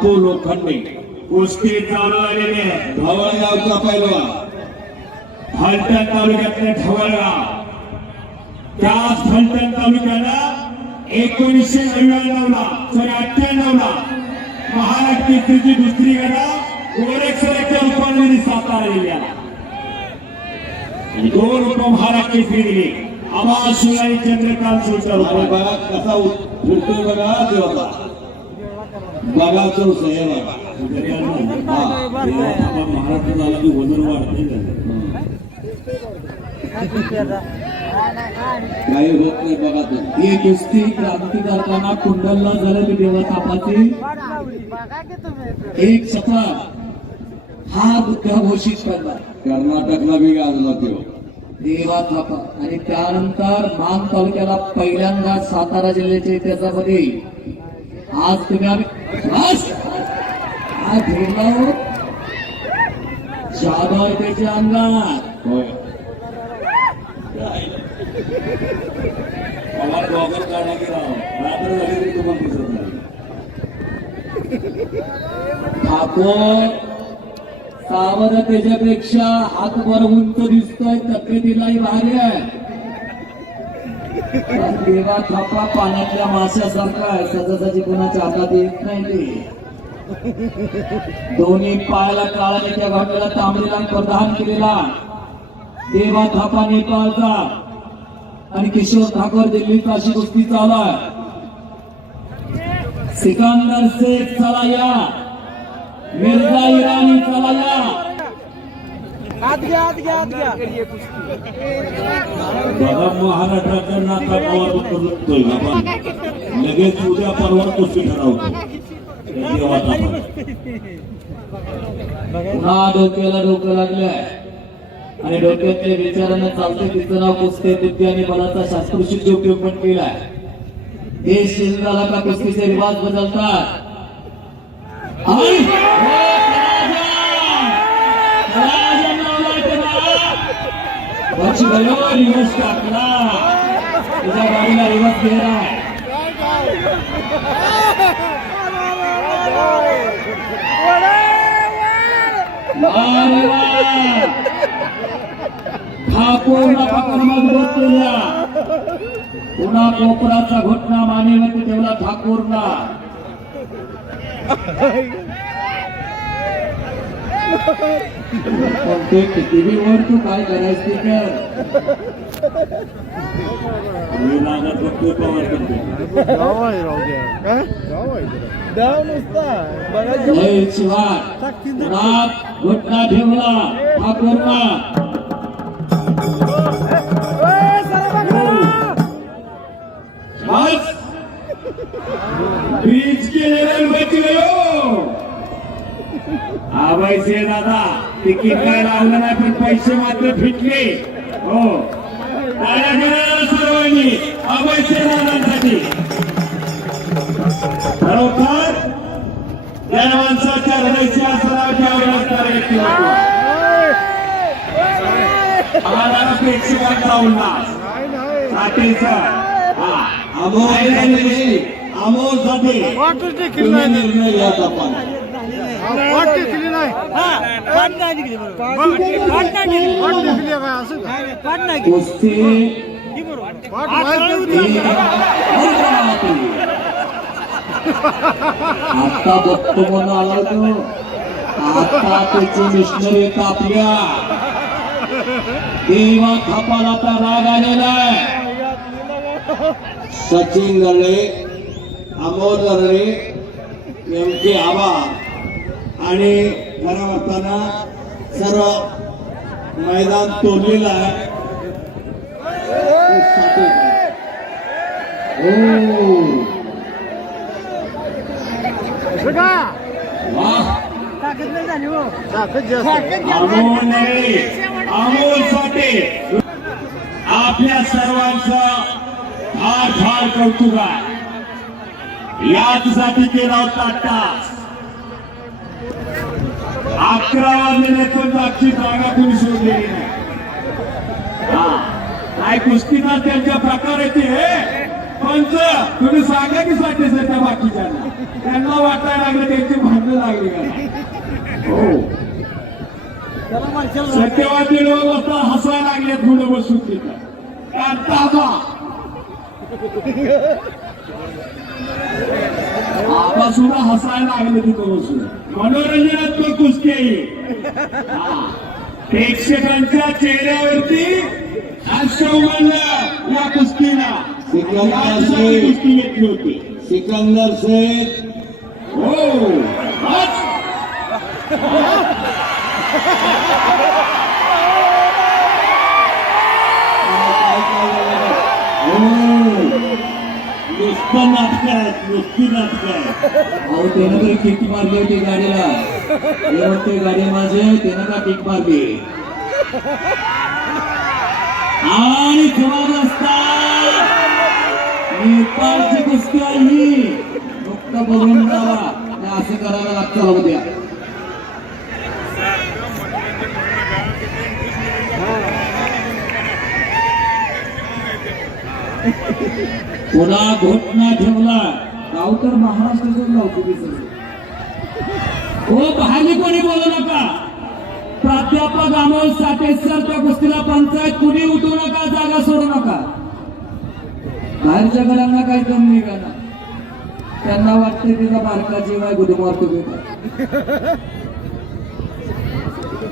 बापू लोखंडे कुस्ती चालू आलेली आहे. धवळगावचा पैलवान फलटण तालुक्यातले ढवळगाव, त्याच फलटण तालुक्याला 1999 ला 98 ला महाराष्ट्र केसरीची दुसरी गदा गोरक्षराच्या रूपाने सातारा जिल्ह्याला 2 रूप महाराष्ट्र केसरी दिली. आवाज शिवाजी चंद्रकांत सोडकर अरे बघा कसा फिरतोय बघा देवाचा बघा तो सह्य महाराष्ट्र झाला की वजन वाढते. काही होत नाही बघा तो. ही कुस्ती क्रांती करताना कुंडलला झालं की देवा थापाची एक सफर हा बुद्धा घोषित करला कर्नाटकला बी गाजला तो देवा थापा. आणि त्यानंतर मान तालुक्याला पहिल्यांदा सातारा जिल्ह्याच्या इतिहासामध्ये आज तुम्ही हा फिरला हो जाधव त्याच्या अंगात होय. मला गॉगल काढा की राव रात्र झाली तरी तुम्हाला दिसत नाही. ठाकोर सावध त्याच्यापेक्षा हातभर उंच दिसतोय, तब्येतीलाही भारी आहे. पण देवा थापा पाण्यातल्या माशासारखा आहे, सजासजी कोणाच्या हातात येत नाही ते. दोन्ही पायाला काळाने त्या घाटलेला तांबडीला प्रदान केलेला देवा थापा नेपाळचा आणि किशोर ठाकोर दिल्लीचा अशी कुस्ती चालू आहे. सिकंदर शेख चला या, मिर्झा इराणी चला या. बघा महाराष्ट्राचा नाता पवार करतोय लगेच उद्या परवा कुस्ती ठरवतो. पुन्हा डोक्याला डोकं लागलंय आणि डोक्यातल्या विचारानं चालते तिचं नाव कुस्ती बुद्धी आणि बलाचा शास्त्रशुद्ध उपयोग पण केलाय. देश शेत झाला का कुस्तीचे रिवाज बदलतात. रिवर्स टाकला, तुझ्या गाडीला रिवर्स गेला. ठाकूरला पकड मजबूत केल्या. पुन्हा कोपराचा घोटणा मानेवरती ठेवला ठाकूरला. पण ते टीव्हीवर तू काय करायचं ते कर. मी लागत बघतोय पवार करतोय. जय शिवाय रात घोटणा ठेवला ठाकूरला. बीच केलेलं बच गयो. आबाईचे दादा तिकीट काय लावलं नाही पण पैसे मात्र फिटले. हो टाळ्या करा सर्वांनी आबाईचे दादांसाठी. खरोखर या माणसाच्या हृदयाच्या सरावाच्या असणारे व्यक्तिमत्व आम्हाला प्रेक्षकांचा उल्हास साठेचा अमोल साठी तुम्ही निर्णय घ्या आपण. कुस्ती आता बघतो म्हणून आला तो. आता त्याची मिशनरी कापल्या. देवा थापाला आता राग आलेला आहे. सचिन लढे, अमोल लढे, एम के आबा आणि खऱ्या अर्थानं सर्व मैदान तोडलेलं आहे. अमोल साठी आपल्या सर्वांचा फार फार कौतुक आहे. याचसाठी केला होता तास 11 वाजलेले पण आजची जागा तुम्ही शोधलेली नाही. काय कुस्तीचा त्यांच्या प्रकार येते पंच तुम्ही सांगा की साठी त्या बाकीच्या त्यांना वाटायला लागलं त्यांची भांडणं लागली का हो सत्यवादी लोक आता हसायला लागले पुढे बसून तिथं का ताबा आबा सुद्धा हसायला लागले तिथं बसून मनोरंजनात्मक कुस्ती आहे प्रेक्षकांच्या चेहऱ्यावरती हास्य उमललं या कुस्तीला यासाठी कुस्ती घेतली होती सिकंदर शेख हो बस. नुसतं नाटक आहे नुसती नाटक आहे अहो त्यानं तरी किक मारली होती गाडीला हे म्हणते गाडी माझे त्यानं का किक मारली आणि जबरदस्त नेपाळची कुस्ती आहे ही फक्त बघून जावा आणि असं करायला लागतं उद्या पुन्हा घोटना ठेवला गाव तर महाराष्ट्राचं गाव तुम्ही हो बाहेरली कोणी बोलू नका प्राध्यापक अमोल साठे सर त्या कुस्तीला पंचायत कुणी उठू नका जागा सोडू नका बाहेरच्या घरांना काही कम नाही का ना त्यांना वाटते तिचा बारका जीव आहे गुदमार तुम्ही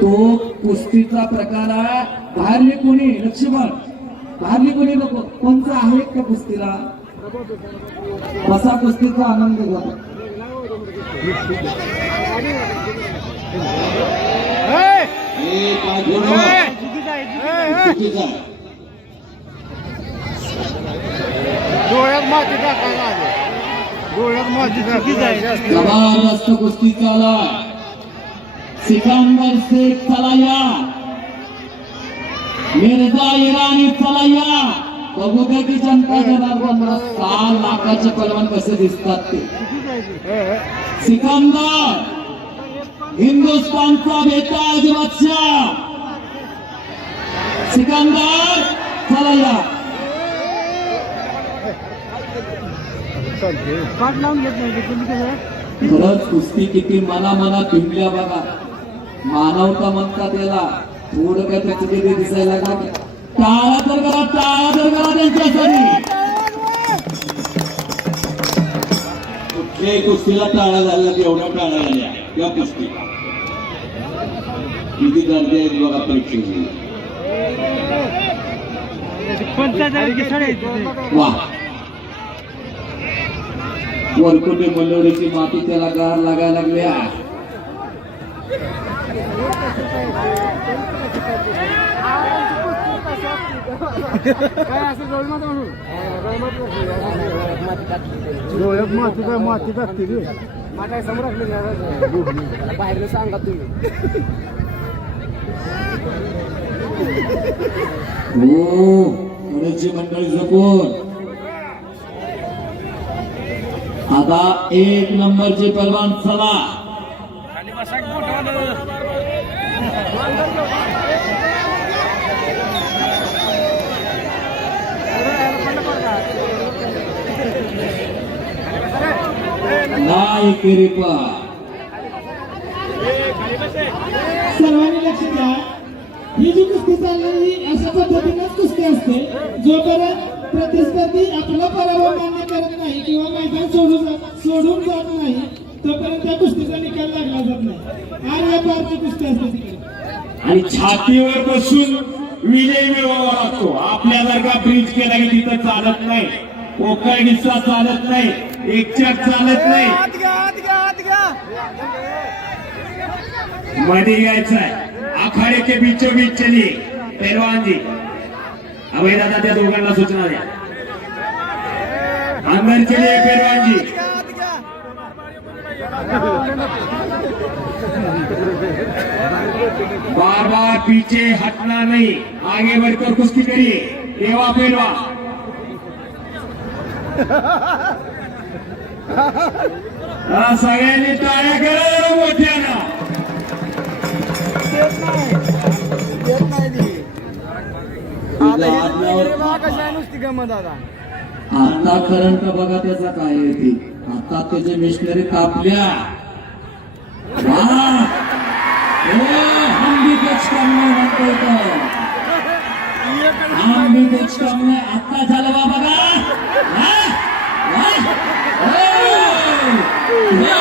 तो कुस्तीचा प्रकार आहे बाहेरली कोणी लक्ष्मण बाहेरली कोणी नको कोणचं आहे का कुस्तीला बसा कुस्तीचा आनंद घ्या हे काय घेणं चुकीचं आहे डोळ्यात माती टाकायला डोळ्यात माती टाकायला जबरदस्त कुस्ती चाला सिकंदर शेख चला या मिर्झा इराणी चला या बघू द्या की जनता जनार्दन 6 लाखाचे पलवान कसे दिसतात ते सिकंदर हिंदुस्थानचा बेताज बादशाह सिकंदर चला या पाठ लावून घेत नाही तुम्ही कसं खरंच कुस्ती किती मनामनात भिंगल्या बघा मानवता म्हणतात त्याला थोडं काय त्याचं किती दिसायला का टाळा तर करा त्यांच्यासाठी कुठल्याही कुस्तीला टाळा झाला एवढ्या टाळा झाल्या या कुस्ती किती गर्दी आहेत बघा प्रेक्षक वा वरकुटे मंडळीची माती त्याला गार लागायला लागल्या काय असं डोळ्यात माती काय माती टाकते रे माता समोर असले बाहेर सांगा तुम्ही हो पुण्याची मंडळी जपून आता 1 नंबरचे पलवान चला नाही किरीपा सर्वांनी लक्ष द्या ही जी कुस्ती चाललेली अशा पद्धतीनेच कुस्ती असते जोपर्यंत प्रतिस्पर्धी आपला पराभव मान्य करत नाही किंवा मैदान सोडून जात नाही तोपर्यंत त्या कुस्तीचा निकाल लागला जात नाही आणि या पारची कुस्ती असते तिकडे आणि छातीवर बसून विजय मिळवावा लागतो आपल्या जर का ब्रिज केला की तिथं चालत नाही पोकळ किस्सा चालत नाही एकचाक चालत नाही मध्ये यायचं आहे आखाडे के बीचों बीच चलिए पहलवान जी अभय दादा त्या दोघांना सूचना द्या अंदर चलिए पहलवान जी बार बार पीछे हटना नहीं आगे बढ़कर कुश्ती करिए देवा पहलवान सगळ्यांनी टाळ्या करा मोठ्यानं नुसती गमत आता आता करंट बघा त्याचा काय आहे ते आता त्याची मिशनरी कापल्या वाह! हम भी कुछ कम नाही म्हणतोय तो. हम भी कुछ कम नाही. आता झालं बा बघा. हा? हा? हो! हो!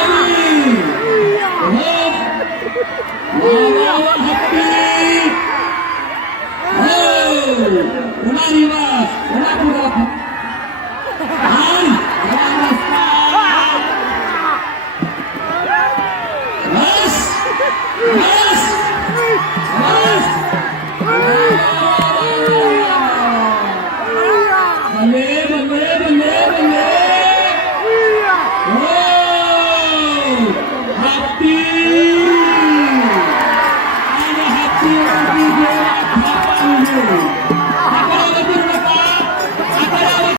हो!